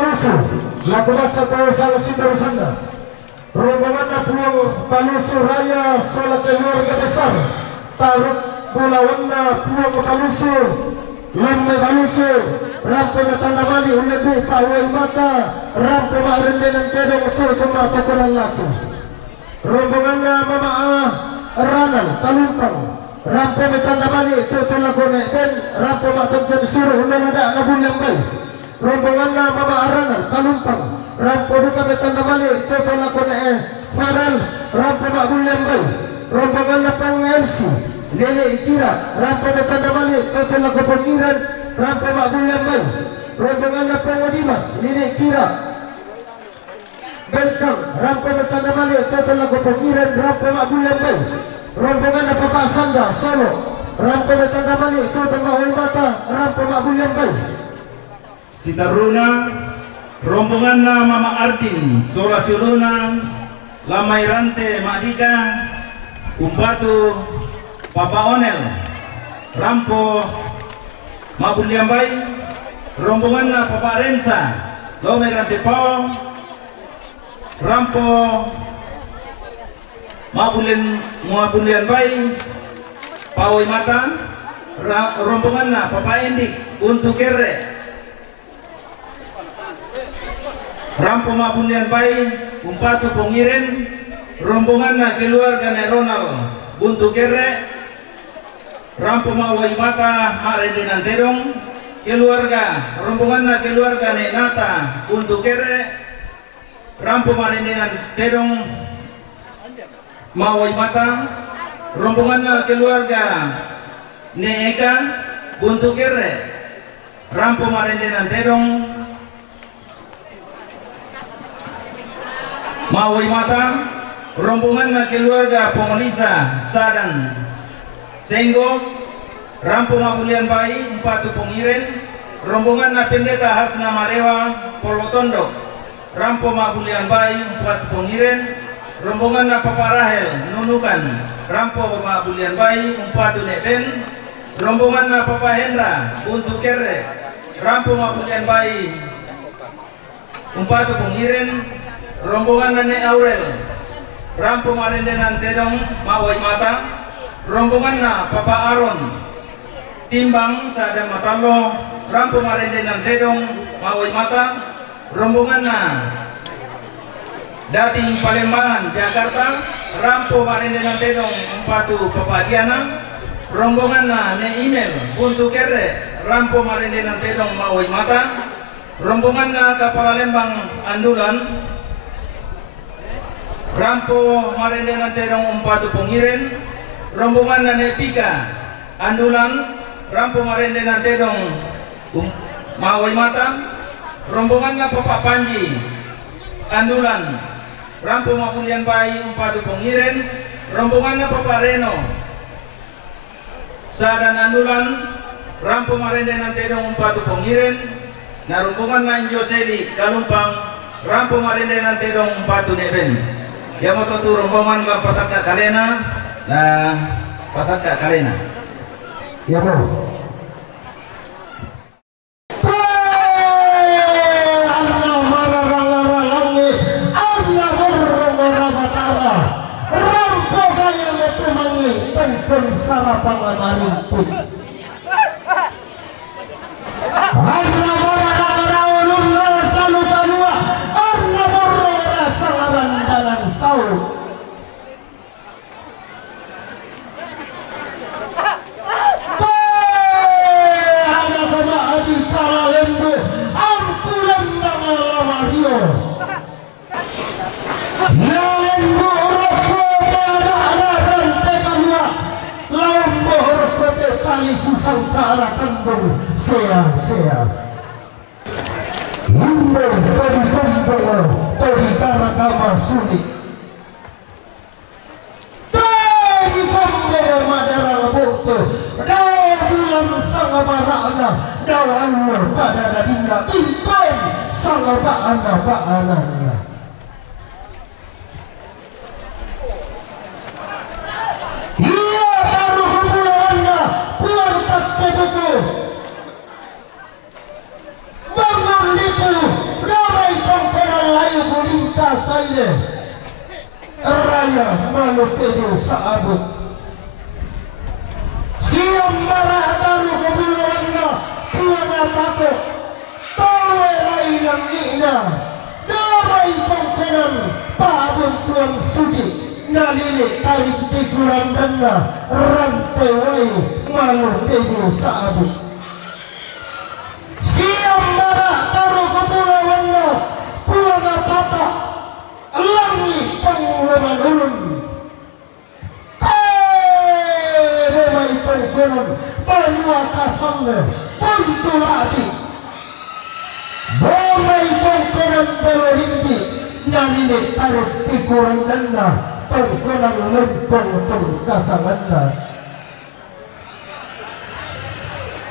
Palusu laku masa tahu salah si Darusanda rombongan na puang Palusu Raya solat keluarga besar taruk bulawan na puang Palusu lambe Palusu rampo na tandamali ulebi pawai mata rampo maarende ng kedong ututuma tukunan laki rombongan na mamaa Ranal Kalumpang rampo may tandamali tutulak ko na den rampo matagyan suruh nalada na bulyambay rombongan na mamaaranal Kalumpang rampo duka may tandamali tutulak ko na Faral rampo mabulyambay rombongan na pang MC Lele Ikira rampo may tandamali tutulak ko pangiran rampo mabulyambay rombongan na pang Wadimas Lele Ikira Belkang rampo may tandamali tutulak ko pangiran rampo mabulyambay rombongan na Papasanda Solo rampo may tandamali tutulak mahuay mata rampo mabulyambay si Taruna rombongan na Mama Ardin Sola Suruna Lamairante Madika Umpatu Papa Onel rampo Mabulyambay rombongan na Papa Rensa Lamairante Pao rampo Mabulyambay Pawai Mata rombongan na Papa Endi untuk Kere rampo Mabulyambay Umpatu Pongiren rombongan na keluarga na Ronald Buntu Kere rampo Mawai Mata Marende Nanterong keluarga rombongan na keluarga na Nata Buntu Kere rampo Marende Nanterong Mawai Mata rombongan na keluarga ne Eka Buntu Kere rampo Marende Nanterong Mawai Mata rombongan na keluarga Pongolisa Sadang Senggo rampo Mabulyambay Umpatu Pongiren rombongan na Pendeta Hasna Marewa Polotondo rampo Mabulyambay Umpatu Pongiren rombongan na Papa Rahel Nunukan rampo Mabulyambay Umpatu Neben rombongan na Papa Hendra Buntu Kere rampo Mabulyambay Umpatu Pongiren rombongan na ni Aurel rampo Marende Nantedong Mawai Mata rombongan na Papa Aron Timbang Sada Matalo rampo Marende Nantedong Mawai Mata rombongan na Dating Palembangan Jakarta rampo Marende Nantedong Umpatu Papa Diana rombongan na ni Email Buntu Kere rampo Marende Nantedong Mawai Mata rombongan na Kapalembang Andulan rampo Marende Nanterong Umpatu Pongiren rombongan na Nepika Andulan rampo Marende Nanterong Mawai Mata rombongan na Papa Panji Andulan rampo Mabulyambay Umpatu Pongiren rombongan na Papa Reno Sadan Andulan rampo Marende Nanterong Umpatu Pongiren na rombongan na Injoseli Kalumpang rampo Marende Nanterong Umpatu Neben ya mo tutu rombongan ng Pasaka Kalena na Pasaka Kalena ya po rampo kaya mo tumangi tentang sarapangan marimpun susang kara kandung sea-sea hinder dari kumpul dari kara kama sulit dari kumpul madara lebutu dari bulan sangat marana dawan pada dadinda bintang sangat ba'ana bangun lipu ini raya malukede saabut siang marah daru kebulawannya tuana tako tawe lailang ina damai tongkonan paabun tuang sudi nalili tarik tikuran dana rantai wai malukede saabut siang marah daru kebulawannya tuana pata langit tong leman ulun remai tongkonan bayu akasannya puntuladi remai tongkonan berindi nalini tarik tikuran dana tongkonan lengkong tong kasanganna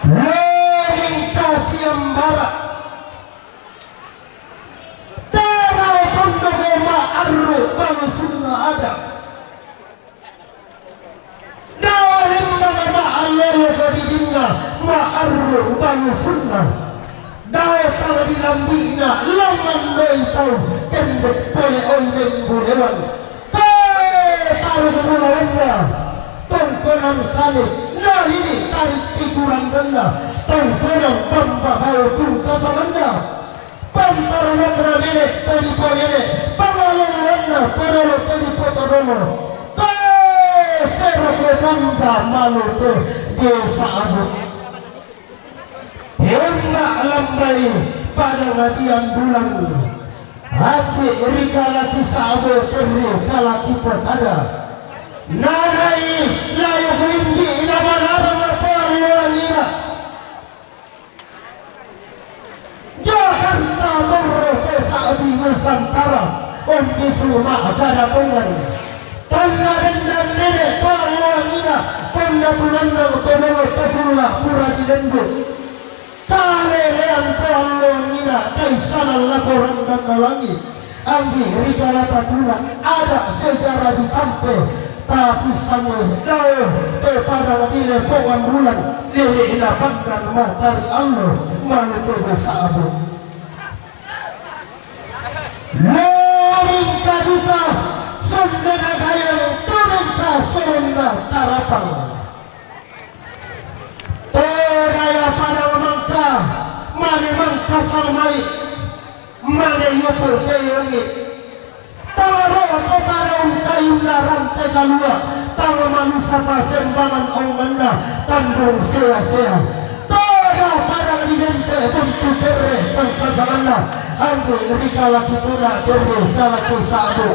lering kasiam barak terau kondogo ma'arru bangsunna ada dawalim mana ma'alaya kadidinna ma'arru bangsunna dawa tala dilambina laman doi tau kendek pole oimen bulewan taruh kemulawannya tongkonan salib nah ini tarik tikuran dana tongkonan pamba bau tungkasamanda pantara nakra nenek tadi po nenek pangalong wana panalo tadi po toromo sero kemanda malu te desa abut hendak lambai pada ngadian bulan hati rika laki sabut teri kalaki perkada narai layu kelindi inaman arang arang luanira Jakarta Toro Kesabi Nusantara Omni Suma Kadapungan Tanda dendam nenek Tuan luanira Tanda tunandang Tomono Tetula Pura di Lembut Kare leang Tuan luanira Kaisanan laporan dan melangi Anggi Rikala Tatula ada sejarah di Tampe tapi sambil daun kepada wabile pongan bulan lili ina pandang matari Allah manutubu saabut loring kaduka sundana gayang turunka sunda tarapang teraya pada mangka mane mangka salmai mane yupur kayungi tawaro ko parang kayuna rante kalua tawa manusia pasembangan omanda tandung sea-sea toga parang digente buntu kere tangkasamanda anggi rikala kituna kere kalaki sabu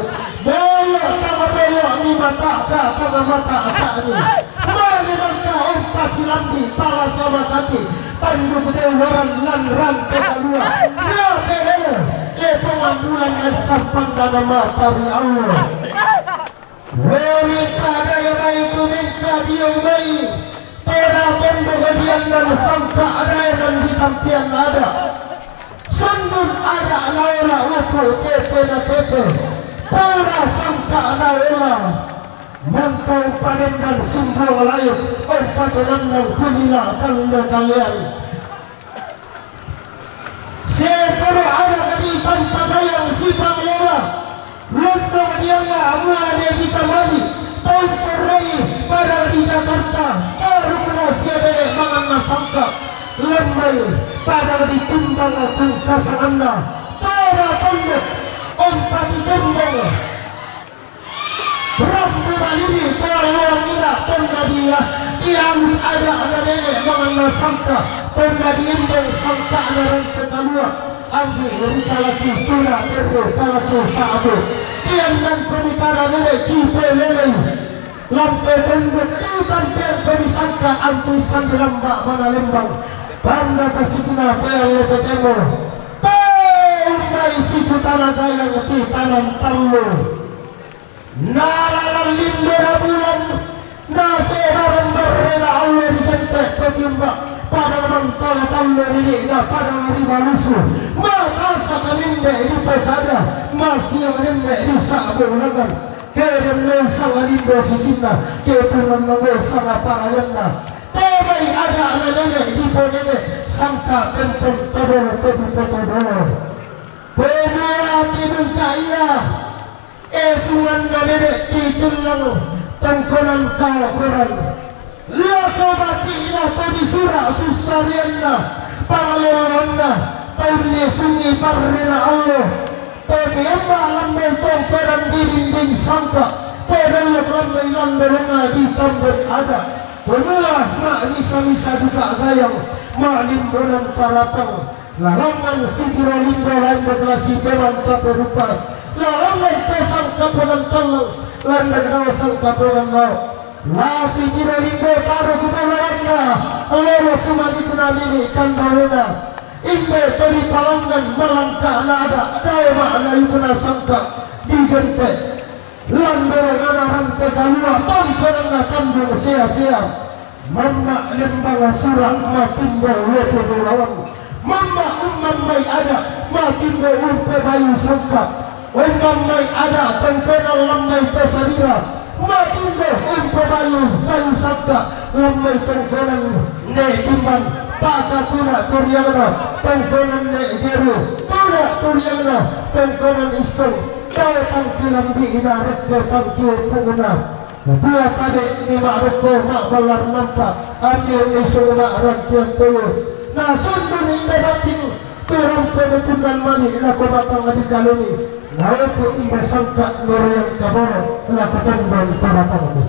boyo tawa boyo ni mata ka tawa mata ka ni mane mangka ompa silambi pala sama kati tandu gede waran lan rante kalua ya pelele lepongan bulan sampang dana matari Allah Wewita daya itu minta diung bayi Tera tondo kedian dan sangka ada yang di tampian ada Sundun ada naula upul tete na tete Tera sangka naula Mantau panen dan sumbuang layu Ompat nandang kunila kanda kalian Sekoro ada tadi tanpa dayang sipang yola Londong dia nggak amuannya di Kamali tahun perai pada di Jakarta baru manusia dari mangan nasangka lembai pada di timbang aku kasanganda pada tondok ompat di tembong rambu balini tolong ira tonda dia yang ada nenek mangan nasangka tonda diimbang sangka narang kekalua anggi rikalaki tuna terdo kalaki sabu yang dan pemikara nenek kipe lele lantai tembok ikan pian pemisangka antusan di lembak mana lembang tanda kasikina kaya ketemu isi tanah gayang ti tanam tallo nalalan limbera bulan naseharan berrela Allah di kentek ketimbak pada mangkal tallo ini pada hari manusia maka sakalinde ini perkada masih menimba ini sabu lagan kerana sangalinde sisina ketunan nabe sangat parayana tebai ada anak-anak di nenek sangka tentang todor todi potodor Pemerhati kaya esuan na nene titulang tangkonan kawakuran lako bati na to di sura susarian na pangaluluan na taunnya sungi parrina Allah tadi apa lambai tongkonan dinding sangka terelok lambai lambai di tambut ada Pemula mak misa-misa juga gayang mak limbonang tarapang lalangan sikira limbo lain beglasi dewan tak berupa lalangan tesang kapunan talang lain beglawasang kapunan mau la sikira limbo taruh kebulawannya lelo sumagi tunamini ikan bawena imbe tori palangan melangkah nada daya makna yukuna sangka digente Landor nganaran tegalua tongkonan na kandung sia-sia Mama lembang surang matimbo lepe bulawan Mama mai ada matimbo umpe bayu sangka mai ada tongkonan lamai tesadira matimbo umpe bayu sangka lamai tongkonan ne timban pakatuna turiamana tongkonan ne geru tuna turiamana tongkonan isong kau tangkilan di inaret ke tangkil puna dua tadi ni makroko mak balar nampak ambil isu mak rakyat tuyo nah sundur indah batin turang kebetulan mani laku batang adik kali ini laupu indah sangka nur yang kaboro laku tembon kebatang ini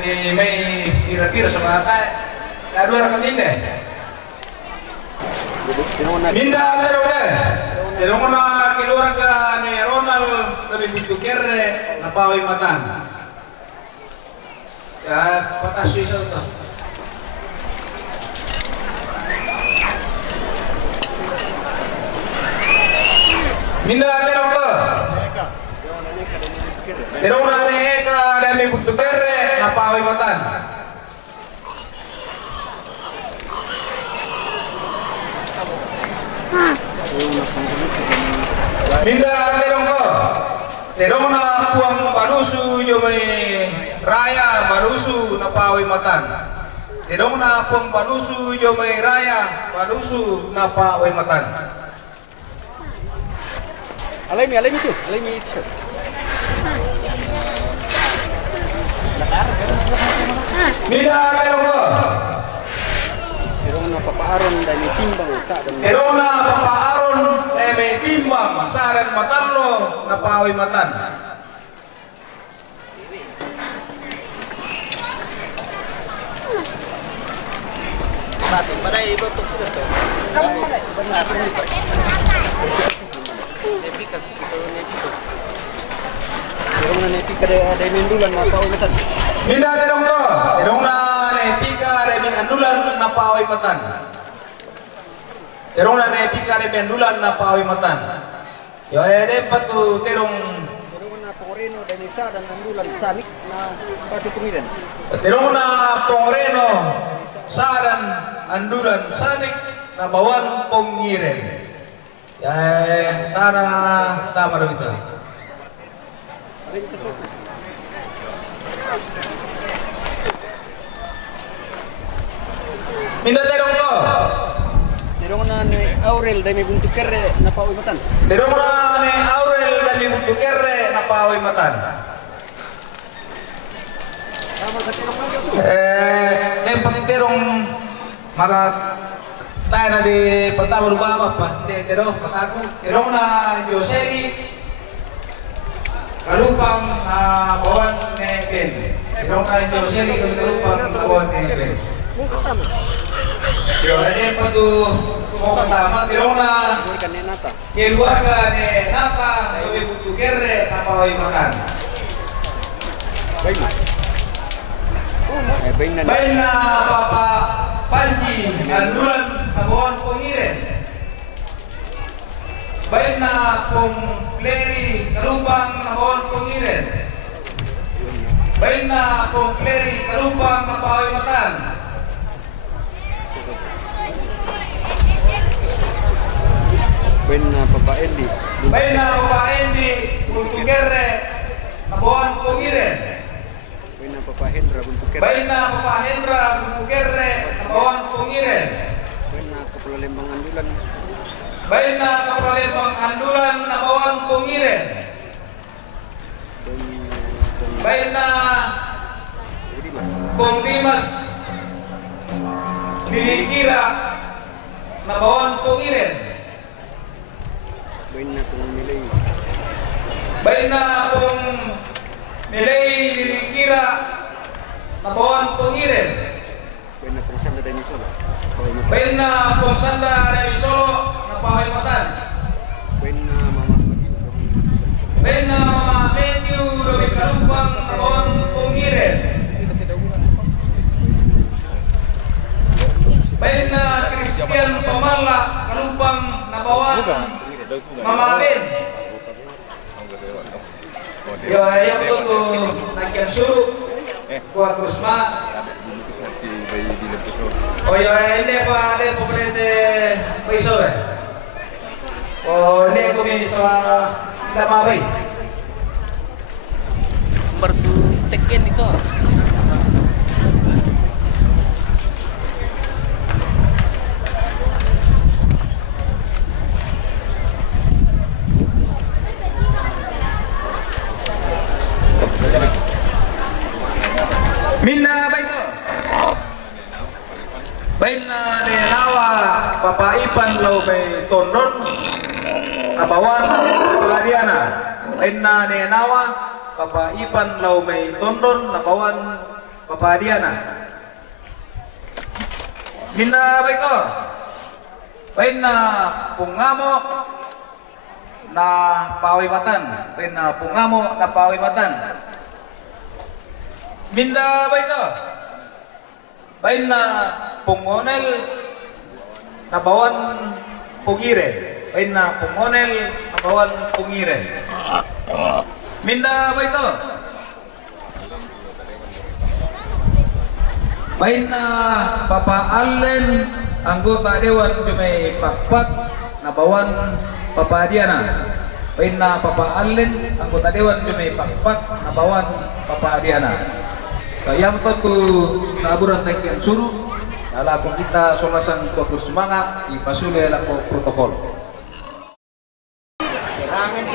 ni may pira-pira sa bata. Lado ra kaninde. Minda pero ke. Pero na kilura ka ni Ronald kami Butukere na pawi matan. Ya patas iso to. Minda pero ke. Pero na ni ka kami Butukere na pawi matan. Minda terong na puang balusu jo may raya balusu na pawi matan. Terong na puang balusu jo may raya balusu na pawi matan. Alay mi itu, sir. Minda terong Terong na papaaron dan timbang sa dan terong na papaaron may timbang saran matanlo na pawi matan. pada ibu tu sudah tu. Benar. Nepi ka kita nepi tu. Terong na nepi kada ada mindulan na pawi matan. Minda terong na nepi ka ada mindulan na pawi matan. Terong na nepi ka ada mindulan na pawi matan. Yo ede patu terong na Pongreno dan Isa dan mindulan sanik na batu tumiran. Terong na Pongreno saran andulan sanik na bawan pongiren. Ya tara tamaro ito. Minda terong to. Terong na ni Aurel dan mi Butukere na pawi matan. Terong na ni Aurel dan mi Butukere na pawi matan. Tempat terong maka tayo na di pertama lupa apa terong pataku terong na Yoseri kalupang na bawan neben terong na Yoseri kalupang na bawan neben. Yo ini patu mau pertama terong na keluarga ne nata kami Butukere na pawi makan. Baik na Papa Panji andulan na bawan pongiren. Baik na Pong Kleri kalupang na bawan pongiren. Baik na Pong Kleri kalupang na pawi matan. Ben na Papa Endi. Baik na Papa Endi Butukere na bawan pongiren. Ben na Papa Hendra Butukere. Baik na Papa Hendra Butukere na bawan pongiren. Ben na Kepala Lembang Andulan. Baik na Kapalembang Andulan na bawan pongiren. Baik na Pong Dimas Bilikira na bawan pongiren. Ben na Pong Milay. Baik na Pong Milay Bilikira na bawan pongiren. Ben na Pong Sanda dan Isolo. Baik na Pong Sanda dari Solo na pawi matan. Ben na Mama Madiu. Baik na Mama Matthew dari Kalumpang na bawan pongiren. Baik na Christian Pamala Kalumpang na bawan Mama Ben. Yo ayam tu nakian suruh kuat kursma. Oh yo ini apa ada pemerintah pisau ya? Oh ini aku bisa tidak mabai. Bertu teken itu. Minna baik. Baik na ni Nawa Papa Ipan lo may tondon abawan Ladiana. Baik na ni Nawa Papa Ipan lo may tondon abawan Papa Diana. Minda baito. Bain na pungamo na pawimatan. Bain na pungamo na pawimatan. Minda baito. Bain na pungonel na bawan pungiren. Bain na pungonel na bawan pungiren. Minda baito. Bain na Papa Allen anggota Dewan Jumay Pakpak na bawan Papa Diana. Bain na Papa Allen anggota Dewan Jumay Pakpak na bawan Papa Diana. Kayam tu naburan takian suruh dalam kita solasan kuakur semangat di pasule lako protokol.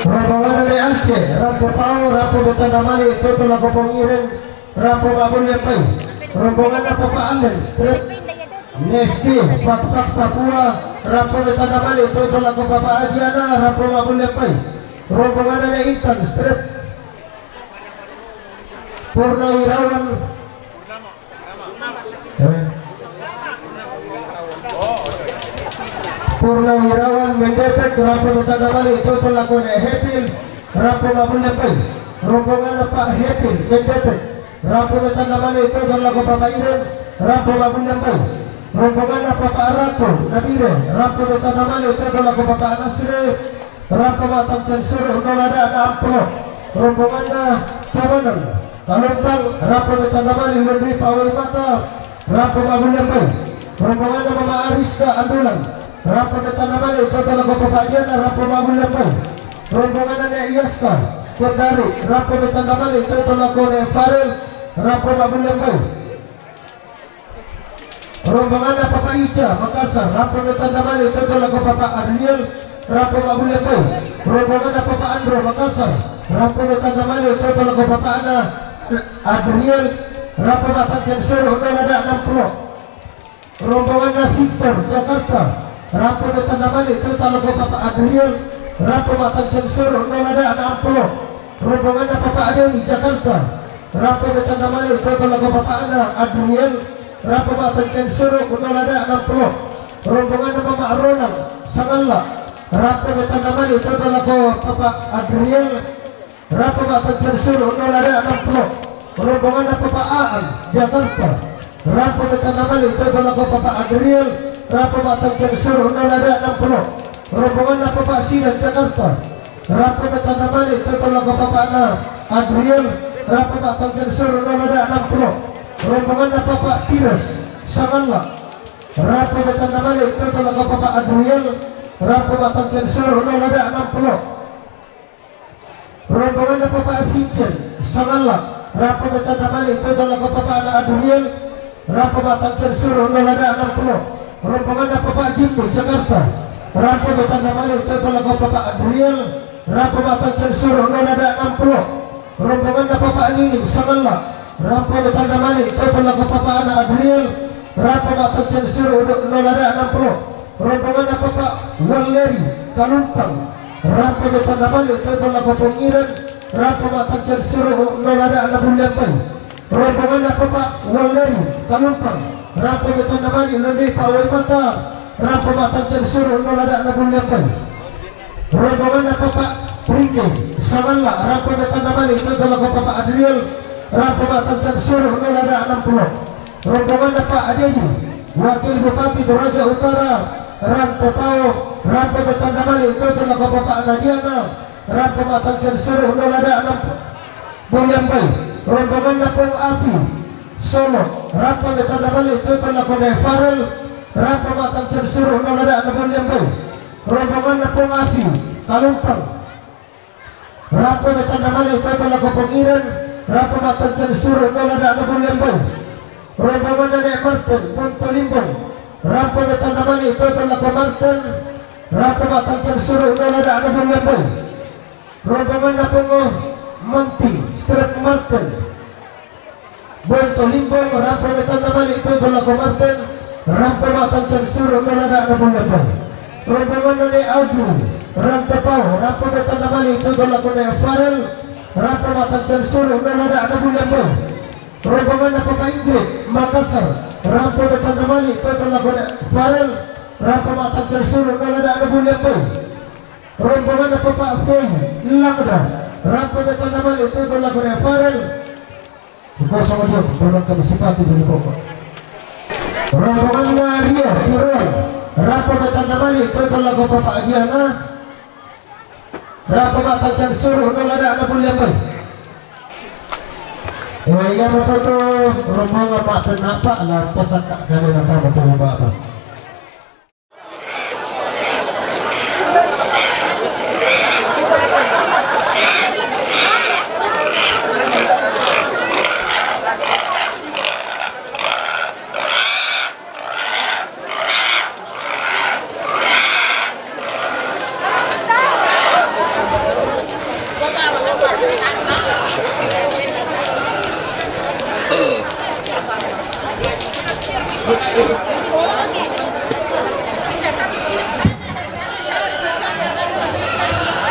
Rombongan dari Aceh, Rato Pau, Rapo Betanamali, Toto Lako Pengiren, Rapo Babul Lepai. Rombongan Papa Allen, Strip, Nesti, Pak Papua, Rapo Betanamali, Toto Lako Papa Adiana, Rapo Babul Lepai. Rombongan dari Intan, Strip, Purnawirawan, Purnawirawan Mendetek, Rapo Betanamali, Toto Lako Hepil, Rapo Babul Lepai. Rombongan Pak Hepil, Mendetek, Rapo Betanamali, Toto Lako Papa Iren, Rapo Babul Lepai. Rombongan Papa Arato, Nabire, Rapo Betanamali, Toto Lako Papa Anasre, Rapo Batang Tensur, Nolada Amplo. Rombongan Kawanan, Talumpang, Rapo Betanamali, Lebih Pawai Mata, Rapo Babul Lepai. Rombongan Mama Ariska Andulan, Rapo Betanamali, Toto Lako Papa Diana, Rapo Babul Lepai. Rombongan Iaska, Kendari, Rapo Betanamali, Toto Lako Farel, Rapo Babul Lepai. Rombongan Papa Ica, Makassar, Rapo Betanamali, Toto Lako Papa Adriel, Rapo Babul Lepai. Rombongan Papa Andro, Makassar, Rapo Betanamali, Toto Lako Papa Ana Adriel, Rapo Batang Kensur, Nolada 60. Rombongan Victor, Jakarta, Rapo Betanamali, Toto Lako Papa Adriel, Rapo Batang Kensur, Nolada 60. Rombongan Papa Adeni, Jakarta, Rapo Betanamali, Toto Lako Papa Ana Adriel, Rapo Batang Kensur, Nolada 60. Rombongan Mama Ronald, Sangala, Rapo Betanamali, Toto Lako Papa Adriel, Rapo Batang Kensur, Nolada 60. Rombongan Papa Aan, Jakarta, Rapo Betanamali, Toto Lako Papa Adriel, Rapo Batang Kensur, Nolada 60. Rombongan Papa Sinan, Jakarta, Rapo Betanamali, Toto Lako Papa Ana Adriel, Rapo Batang Kensur, Nolada 60. Rombongan Papa Pires, Sangala, Rapo Betanamali, Toto Lako Papa Adriel, Rapo Batang Kensur, Nolada 60. Rombongan Papa Vincent, Sangala, Rapo Betanamali, Toto Lako Papa Ana Adriel, Rapo Batang Kensur, Nolada 60. Rombongan Papa Jimbo, Jakarta, Rapo Betanamali, Toto Lako Papa Adriel, Rapo Batang Kensur, Nolada 60. Rombongan Papa Nining, Sangala, Rapo Betanamali, Toto Lako Papa Ana Adriel, Rapo Batang Kensur, Nolada 60. Rombongan Papa Waleri, Kalumpang, Rapo Betanamali, Toto Lako Pengiren, Rapo Batang Kensur, Nolada 60. Rombongan Papa Waleri, Kalumpang, Rapo Betanamali, Lebih Pawai Mata, Rapo Batang Kensur, Nolada 60. Rombongan Papa Prinde, Sangala, Rapo Betanamali, Toto Lako Papa Adriel, Rapo Batang Kensur, Nolada 60. Rombongan Pak Adeni, Wakil Bupati Toraja Utara, Rantepao, Rapo Betanamali, Toto Lako Papa Anadiana, Rapo Batang Kensur, Nolada 60. Rombongan Napong Afi, Solo, Rapo Betanamali, Toto Lako Farel, Rapo Batang Kensur, Nolada 60. Rombongan Napong Afi, Kalumpang, Rapo Betanamali, Toto Lako Pengiren, Rapo Batang Kensur, Nolada 60. Rombongan Nenek Martin, Montolimbong, Rapo Betanamali, Toto Lako Martin, Rapo Batang Kensur, Nolada 60. Rombongan Napong Manting, Strip Martin, Montolimbong, Rapo Betanamali, Toto Lako Martin, Rapo Batang Kensur, Nolada 60. Rombongan Nenek Audrey, Rantepao, Rapo Betanamali, Toto Lako Farel, Rapo Batang Kensur, Nolada 60. rombongan na Papaingrid, Makassar, Rampo Betandamali, total lagu na Farel, Rampo Matang Tersuru, Nalada Anabulan po. Rombongan na Papaafoy, Langda, Rampo Betandamali, total lagu na Farel. Kosong dia, bonang kami sipati di pokok. Rombongan na Rio, Tirol, Rampo Betandamali, total lagu Papaagiana, Rampo Matang Tersuru, Nalada Anabulan po. Yang betul rombongan Pak Penapa lah pesakak kali nak betul apa.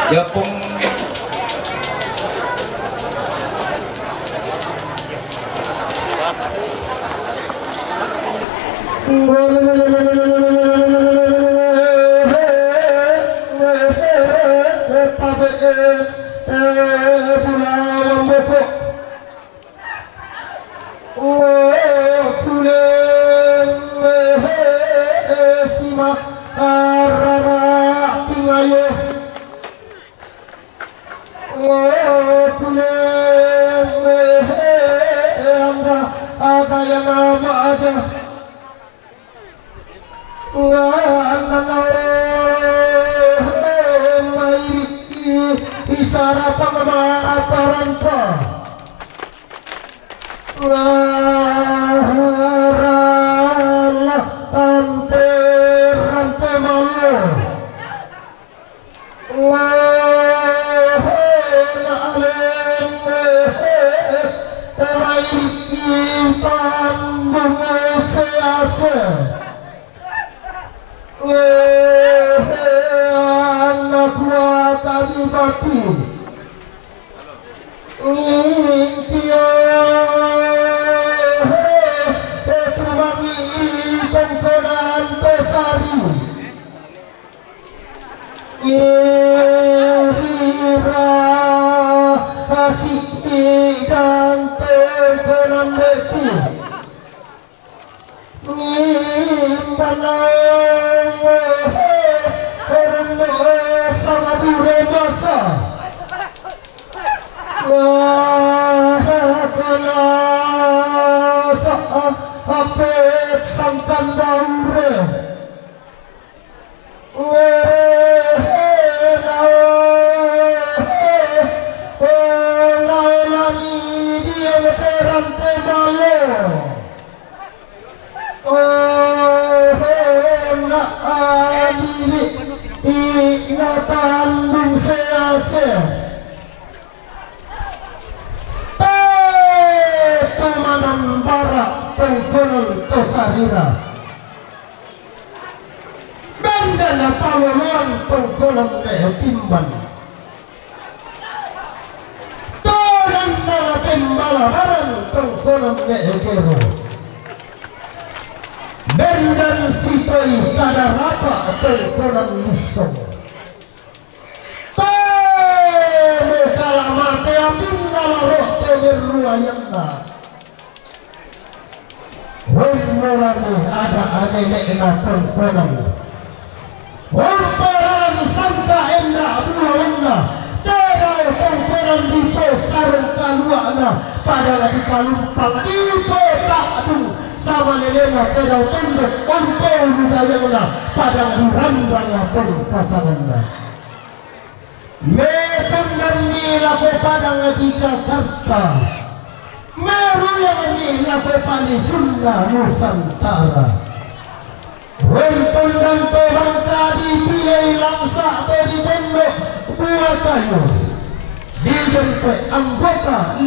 Ya pong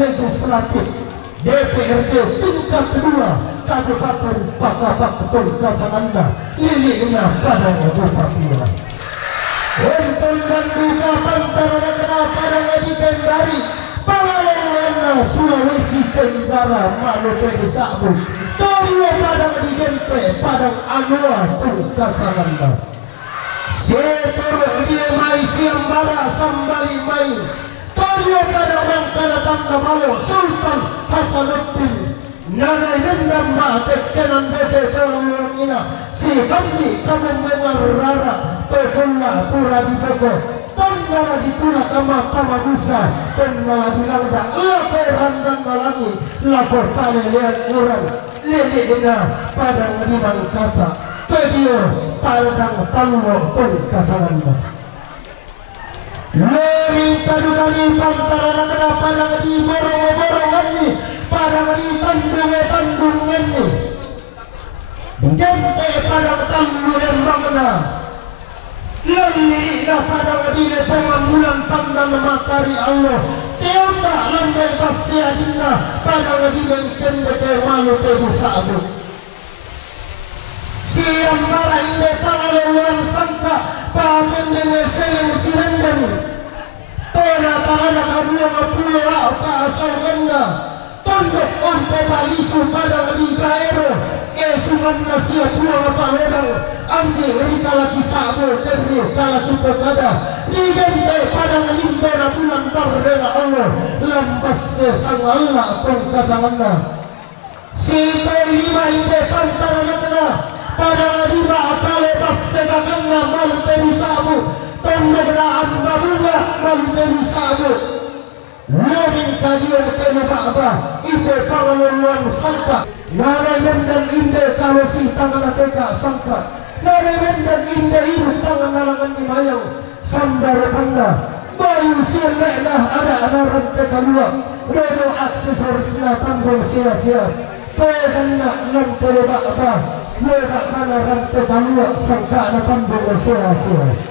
Legislatif DPRD tingkat kedua Kabupaten Pakabak Betul Kasamanda Lilina pada Papua. Untung dan duka pantar kena pada di Kendari Palangana Sulawesi tendara malu tedi sabu toyo padang digente padang anua tungkasalanda setoro dia mai siambara sambali mai toyo padang mangkala tanda malo sultan Hasanuddin Nana hendam ma tekkenan bete tolong ina si kami kamu mengarara pefulla pura di poko tanggal di tula kama busa tanggal di langda lapor handang malangi lapor pada lihat orang lele dina padang di Mangkasa tedio padang tango tol kasalanda lering kadu kali pantara na padang di borong-borong ni padang di tandung ni digente padang tandung lembangna lali na padang di pengambulan pandang matahari Allah tiada lambai pasya dinna padang di bengken bete malu tebu sabu siang bara inde pangaluan sangka pamen dengan seleng sirendang tola tanah kadua ngapula apa asal ganda tondok ompo palisu padang di daerah sumanna sia pula apa ledang ambil rikala kisabo terri kala kita pada digente padang limbana bulan bardena Allah lampas sang Allah tongkasanganna si lima inde pantara nakna padang lima akale passegakanna malu teri sabu tondok raan babunga malu teri sabu Loming kalian kena apa? Inde pangaluan sangka. Narayan dan inde kalau si tangan teka sangka. Narayan dan inde ibu tangan nalangan di mayang. Sandar panda. Bayu sileklah ada rantai kalua. Redo aksesorisnya tambung sia-sia. Kena nanti apa? Lebat mana rantai kalua sangka ada tambung sia-sia.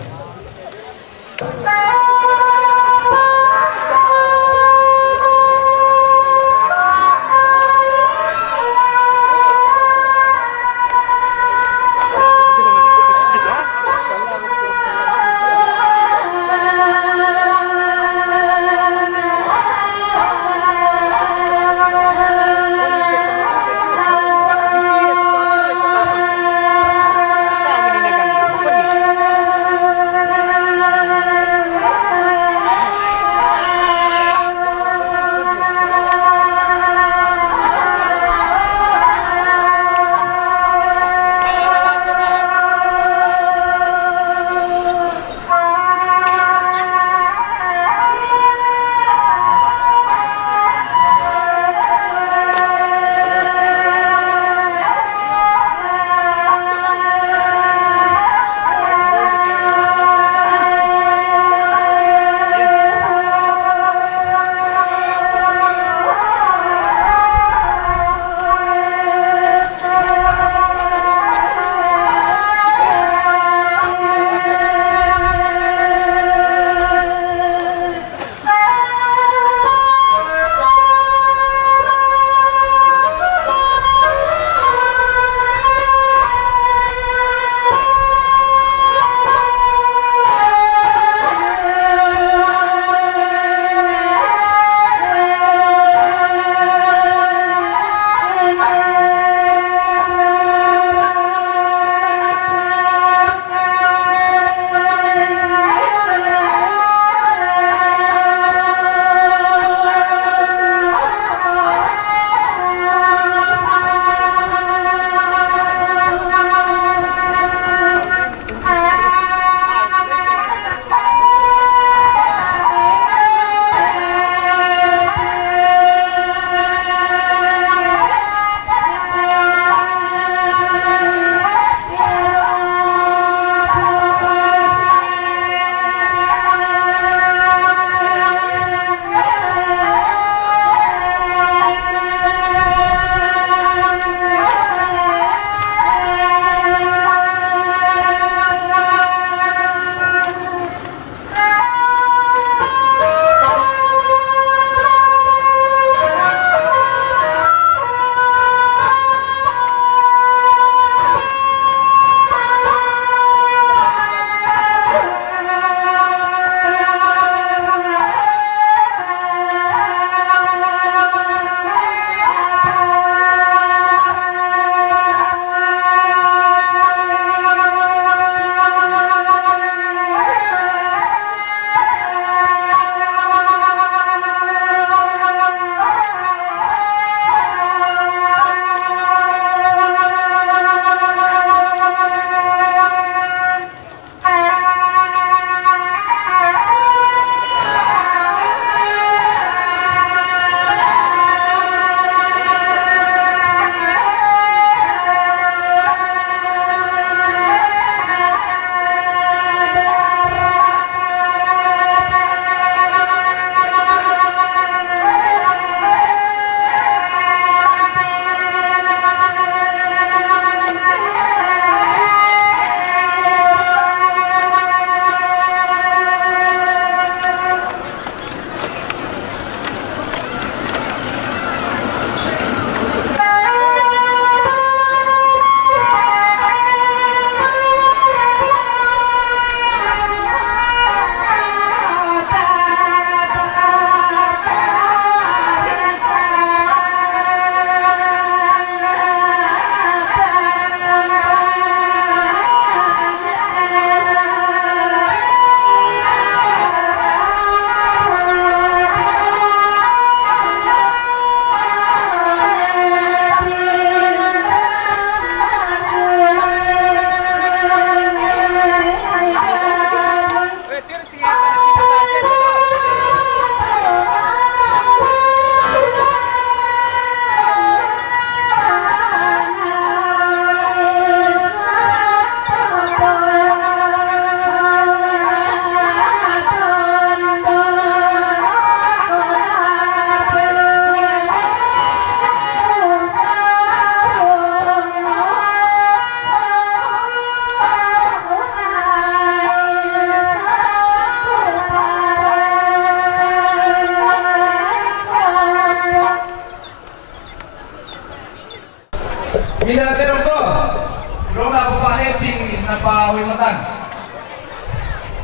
napawi matan.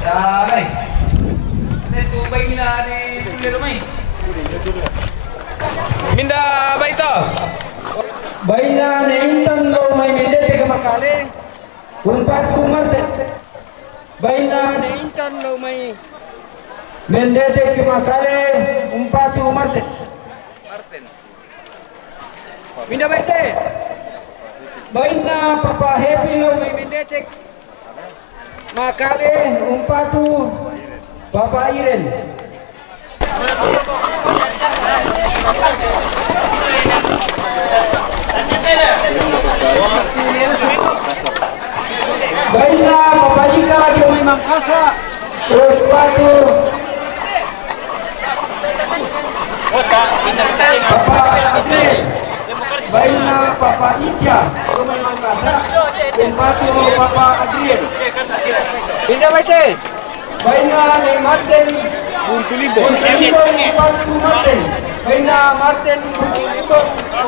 Daray. Ito ba yung ni Tuliro may? Minda ba ito? Baina ne intan lo mai mendete ke makale umpat umarte baina ne intan lo mai mendete ke makale umpat umarte Martin minda baite baina papa happy lo mai mendete makale umpatu papa Iren Baina papayika yung may mangkasa Pagpatu Papa Adel Baina Papa Ija yung may mangkasa Pagpatu Papa Adriel Binda baite Baina ni Martin Buntulibo Umpatu Martin Baina Martin Buntulibo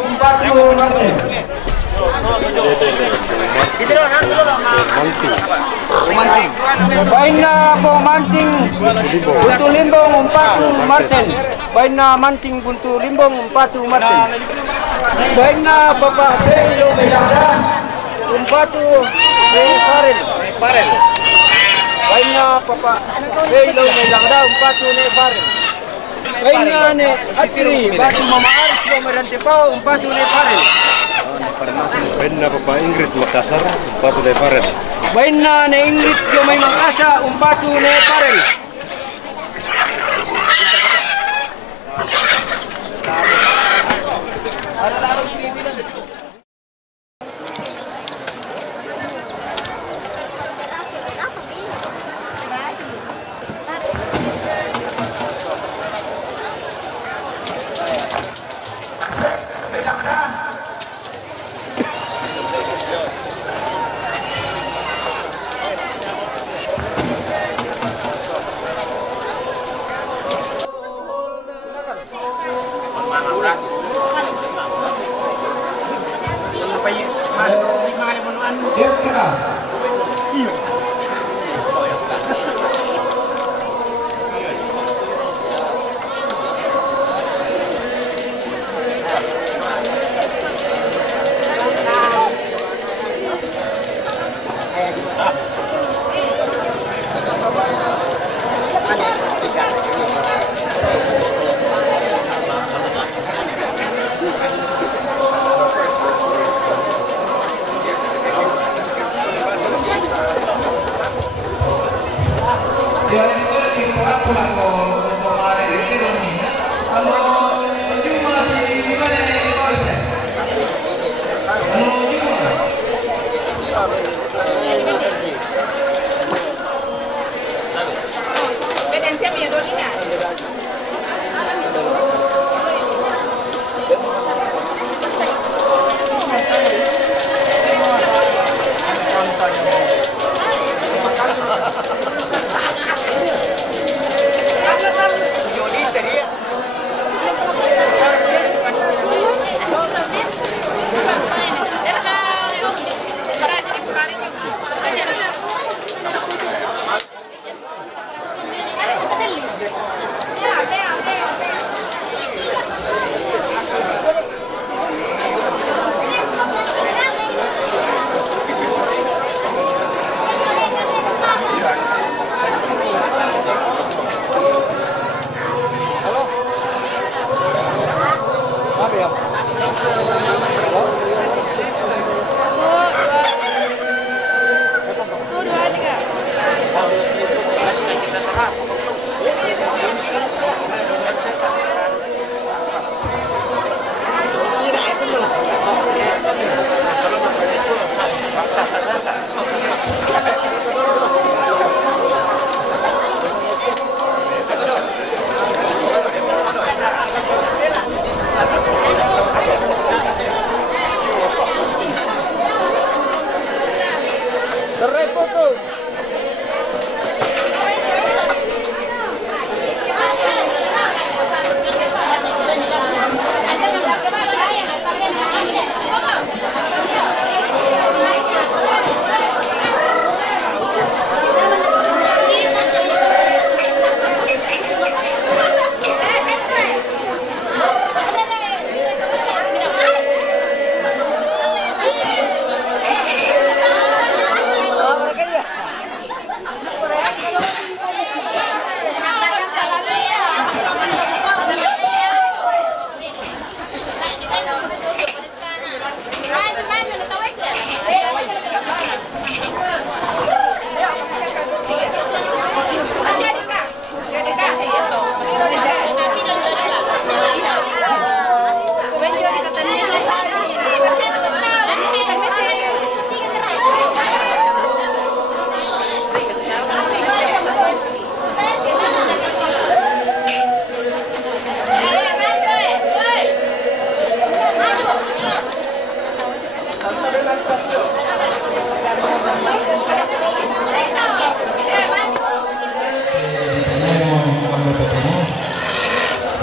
Umpatu Martin Baina po manting buntu limbong umpatu Martin. Baina manting buntu limbong umpatu Martin. Baina Bapak Belo Melanda umpatu Farel. Baina Bapak Belo Melanda umpatu Farel. Baina ne Atri batu Mama Aris lo merantepau umpatu Farel. Baina Papa Ingrid Makassar, umpatu de Farel. Baina ne Ingrid yo may mangasa, umpatu ne Farel.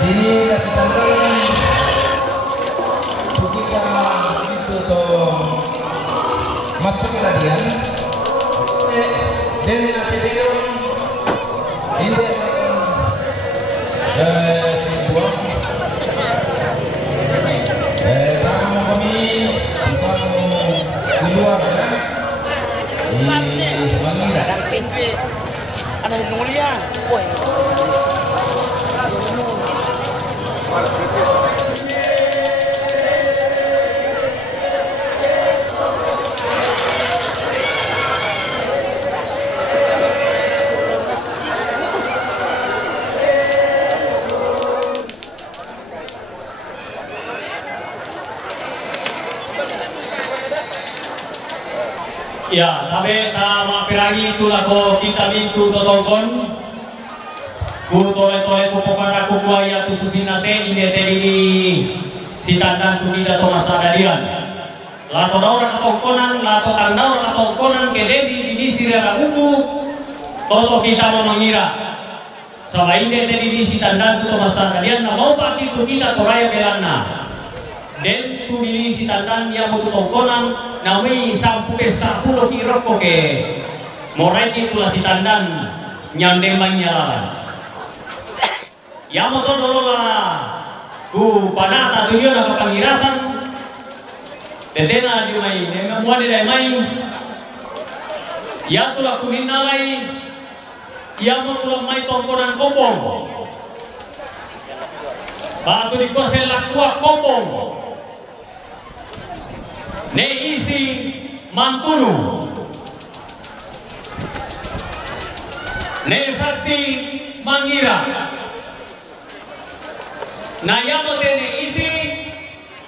Ini kasih tantangan kita itu tuh masuk ke latihan. Dan nanti dia ini sebuah ramah kami di luar di Mangira. Ada mulia, boy. Ya, tabe nama piragi tu lako kita bintu totongkon. Ku tole kupokan aku kuaya tu susinate inde teri si tandan tu kita to masadalian. Lato daura totongkonan, lato tandaura totongkonan kededi di sirara uku. Toto kita mau mengira. Sama inde teri si tandan tu to masadalian na mau pati tu kita toraya belana. Den tu di si tandan yang mau totongkonan nawi sampai 10 kilo ke morai itu lah si tandan nyandemanya yang motor dolola ku panata tu dia nak pangirasan tetena di mai memang muat di mai ya tu lah kunin nalai yang motor mai tongkonan kombong batu di kosel lakua kombong ne isi mantunu ne sakti mangira na yamo ne isi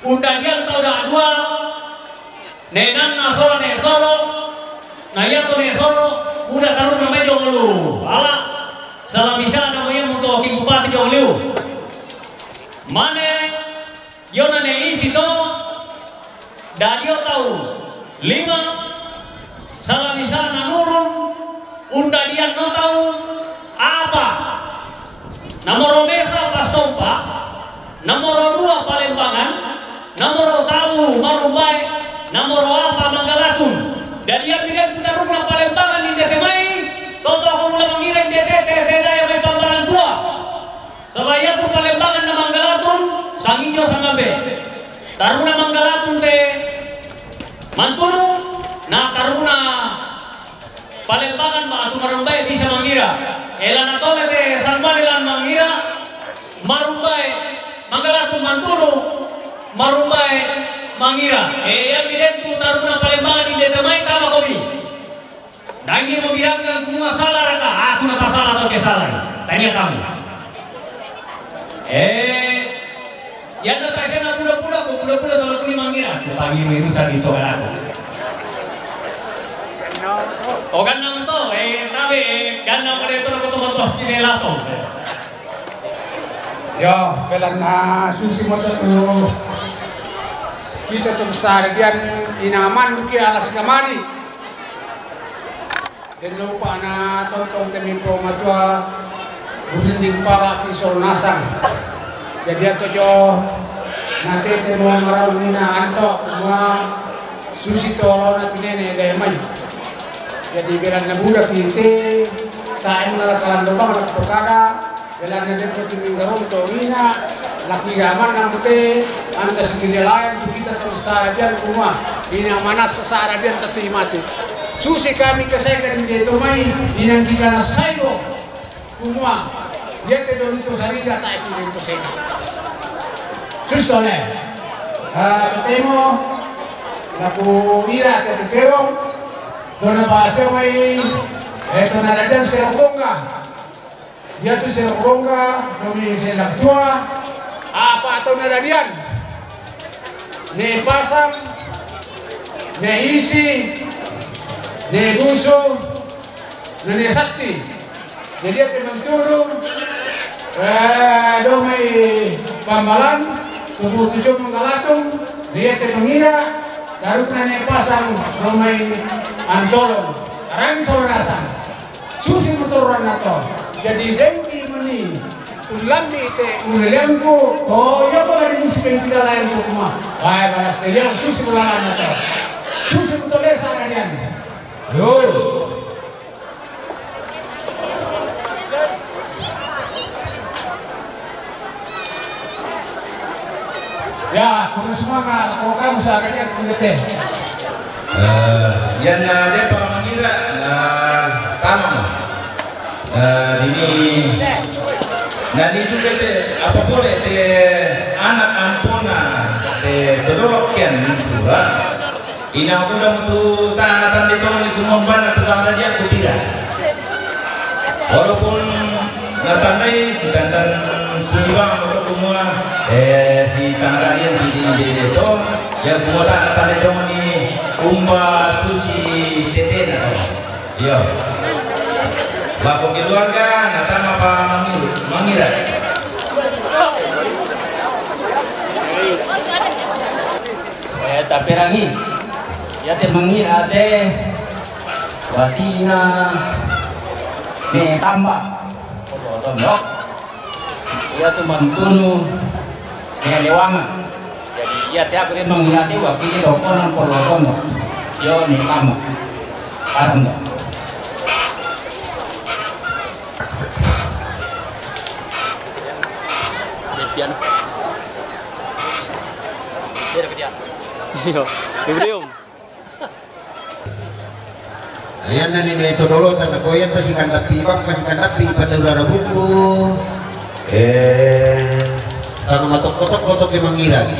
undadian tauda dua ne nanna solo ne solo na yato ne solo udah karun na mejo ngelu ala salam bisa na moyem untuk king bupati jonglu mane yona ne isi to Dadio tahu 5 salah misalnya nurun undadian no tahu apa nomor mesa pasompa nomor 2 Palembang nomor tahu Marumbai nomor apa Manggalatun dan dia bilang kita rumah Palembang di Desemai toto aku mulai mengirim DTT saya yang pembaran tua sebaya tu Palembang na Manggalatun sanginjo sangabe taruna Manggalatun te mantunu na karuna Palembangan ba atu Marumbai bisa mangira elana tole te sanbanilan mangira Marumbai Manggalatun mantunu Marumbai mangira yang bidentu taruna Palembangan di detamai kama kobi dangi mo birangkan kumua salah ka aku na pasalah atau kesalah tanya kamu ya na tasya na pura-pura ko pura-pura tolong kuni mangira ko pagi mirusan itu kan aku o ganang to tabi ganang ko dito ko to kinela to yo belan na susi mo to kita to sa dian inaman ki alas kamani den lupa na tontong temipo matwa budinding para ki sol nasang jadi atau jo nanti temo marau nina anto semua susi tolo na tunene daya mai jadi belan na budak kite taim na kalan dobang na pokada belan na depo tuminggaron to ina laki gaman na mute antas lain kita terus saja rumah ina manas sesara dia teti mati susi kami kesekan di to mai inang kita na sayo kumua dia te dorito sarida ta ipinto sena susto ne temo na ku mira te tetero dona base mai eto na radan se okonga dia tu sila kurongga, domi sila tua, apa atau nadadian, ne pasang, ne isi, ne guso, ne sakti, jadi dia termenturu, domi pambalan, tubuh tujuh menggalatung, dia termengira, darupna ne pasang, domi antolong, karang saurasan, susi motoran nato. Jadi dengki meni ulambi te ulelemku oh ya boleh musik yang tidak lain tu rumah baik balas dia susi ulangan atau susi betul desa kalian yo ya kamu semua kalau kamu sahaja teh yang ada para mengira tamam ini dan itu kete apa boleh te anak ampuna te kedorokian surat ina udah untuk tanah di tahun itu memban atau sama saja aku tidak walaupun natandai si kantan susibang atau semua si sangkalian di itu ya semua tanah itu ni umba susi teten atau yo bapak keluarga natama apa mengira tapi rangi ya te mengira te batina ne tambah tondok ya tu mantunu ne lewangan jadi ya te aku mengira te wakili dokonan polotono yo ne tambah arang piano. Dia kerja. Iya, belum. Ayan na nila ito dolo, tatakoyan pa si kandapi, pa si kandapi, patagara buku. Tanong matok-kotok-kotok yung mangirag.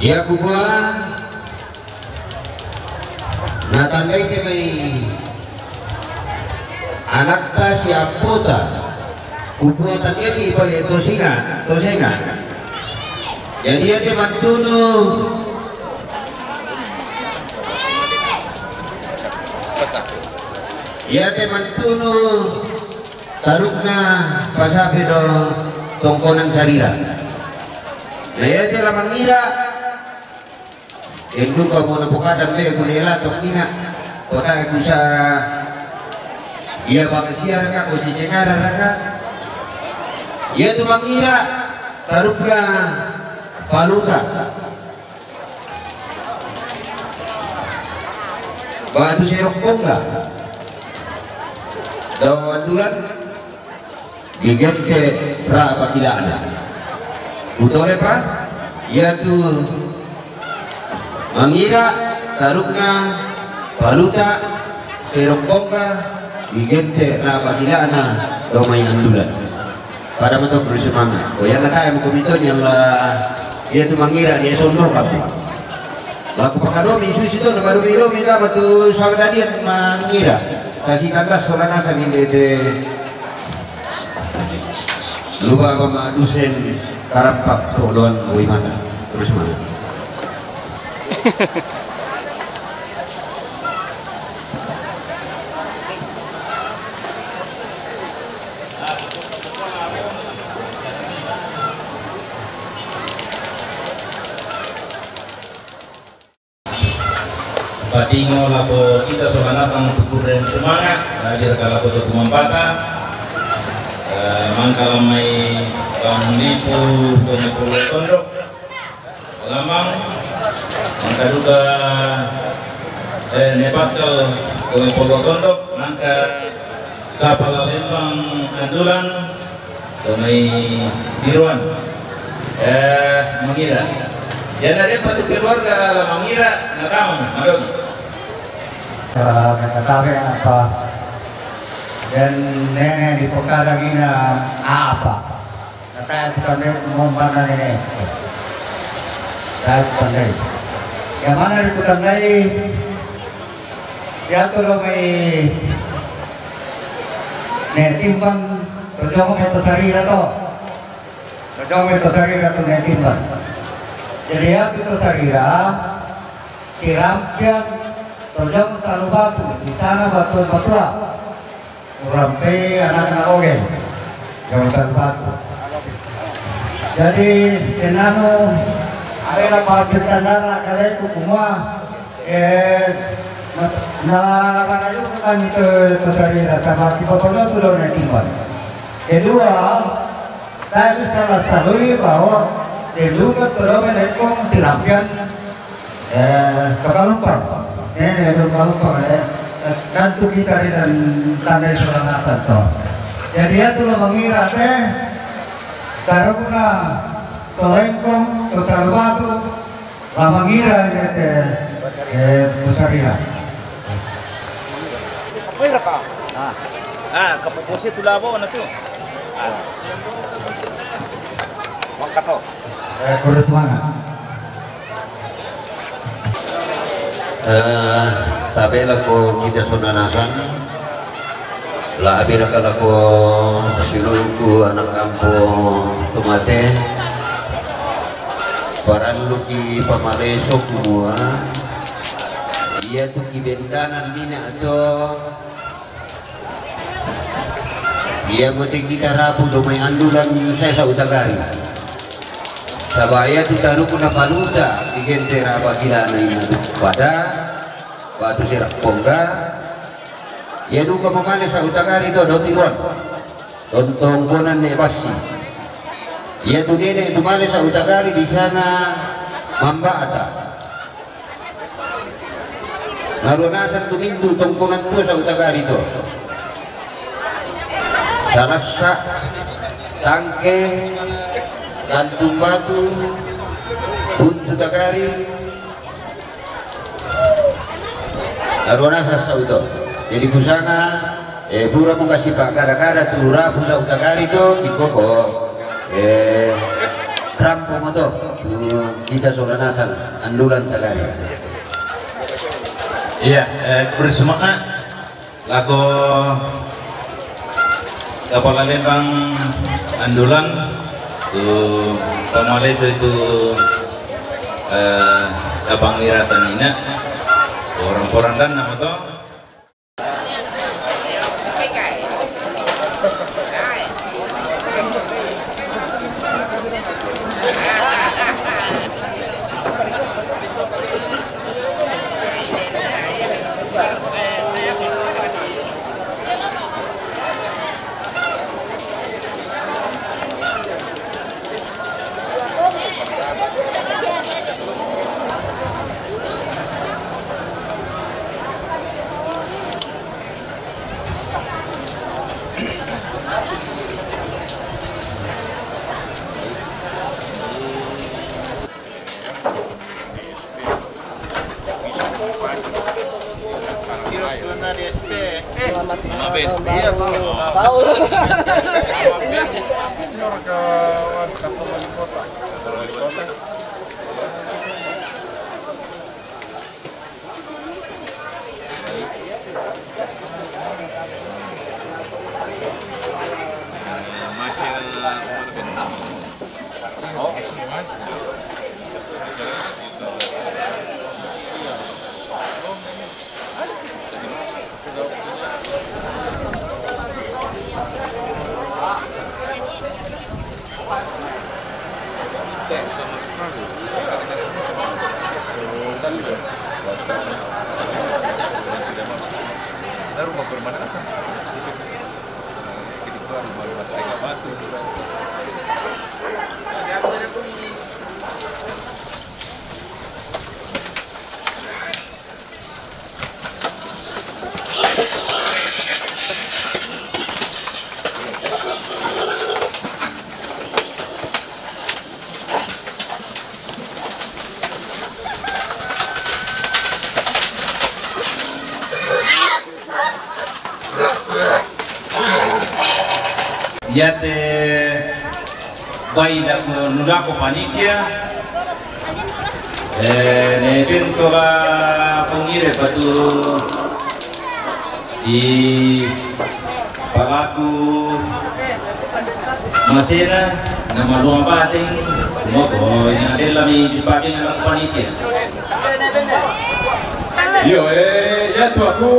Iya kubuha, natandai ke may anak ta si Apota. Ubuatan dia di balik tosengan. Jadi dia mantuno. Dia mantuno tarukna pasabi do tongkonan sarira. Dia dia mangira. Itu kamu napukadan be kulela tokina. Kota kusa. Ia bagasiar ka kusi cengara ka. Ia tu mengira tarukna paluta batu serok kongga dawan dulan bikin ke berapa tidak ada utole pak ia tu mengira tarukna paluta serok kongga bikin ke berapa tidak ada domain dulan pada bentuk bersemangat. Oh yang kata yang komito yang dia tu mengira dia sondor kamu. Laku pengadomi susi tu baru biru minta batu sahabat dia mengira. Kasih kandas soalnya nasa ni de lupa koma dusen karapak tolon boi mana bersemangat. Patingo lapo kita soalnya sang tukuren semangat hadir kalau foto tumampata mangkalamai kamu nipu punya pulau tondok lamang mangkaduka nepaskal punya pulau tondok mangka kapal lembang andulan domai tiruan mengira dan ada patu keluarga la mengira nakam madogi Katabi apa dan nenek di pekara gina apa kata kami membangun ini dan tandai yang mana di tandai ya kalau mai timpan terjong itu sarira to. Terjong itu sarira to timpan. Jadi ya itu sarira sirampian terjong selalu batu di sana batu-batuan. Urampe anak-anak ogen yang selalu batu. Jadi kenano ada pabrik tandara kalian kumua na kanayo kami to sarira sama kipotolo tulo na timpan. Kedua, tayo salah salui bahwa delukat tulo menekong silampian kakalumpang. Kakalumpang kantu kita dan tanah serangan to. Jadi ya tulo mengira teh karena tolengkong to salbatu lamangira sarira. Kapupusnya tu labo na tu. Mangkat to. Kurus semangat. Tapi lako kita sunanasan lah abis lako siluku anak kampung tumate paran luki pamalesok semua iya tuh kibentanan mina atau iya buat kita rapu domai andulan saya sautagari sabaya tuh taruh kuna paluda digente raba gila na ina pada batu sirak pongga ya duka pemale sautagari to dotiruan tontong konan ne basi iya tuh nenek itu male sautagari di sana mambata narunasan tumindu tongkonan tua sautagari to salasa tangke kantung batu buntu tagari narunasan sauto jadi kusanga pura mo kasih pak kada-kada tuh rapu sautagari to ikoko rampo mo to kita solanasan andulan tagari. Iya, bersama lagu Kepala Lembang Andulan tu Pamaleso itu Abang Lirasan Nina orang-orang dan nama to Yate bayi dak nudako panikia neben sola pengire batu di palaku masena nama luang pating mogo yang ada lami dipakai anak panitia. Yo, ya tu aku.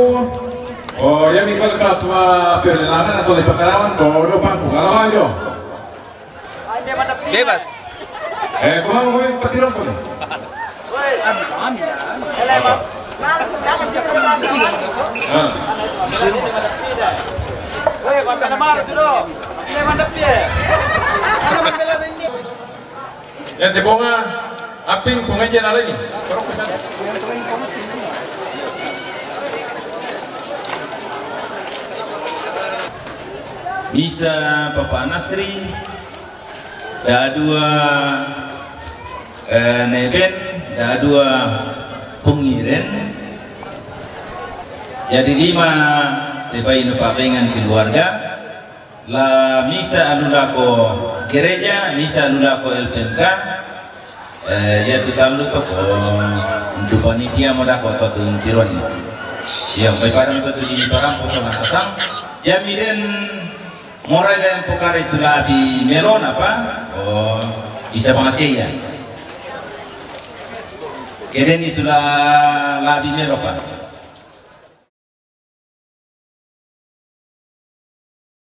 Oh, ya mikal ketua perjalanan atau lepas karawan, bodoh pangku, kalau ayo. Bebas. Kau mau petirong kau? Yang tebonga, aping pengajian lagi. Bisa Bapak Nasri, dah dua neben, dah dua pengiren, jadi 5 tebai nepabengan keluarga, la misa anulako gereja, misa anulako LPMK, ya kita lupa untuk panitia modako atau tiruan, yang baik pada betul di barang kosong atasam, ya miren moral yang pokar itu labi melon apa? Oh, bisa mengasih ya. Keren itulah labi melon apa?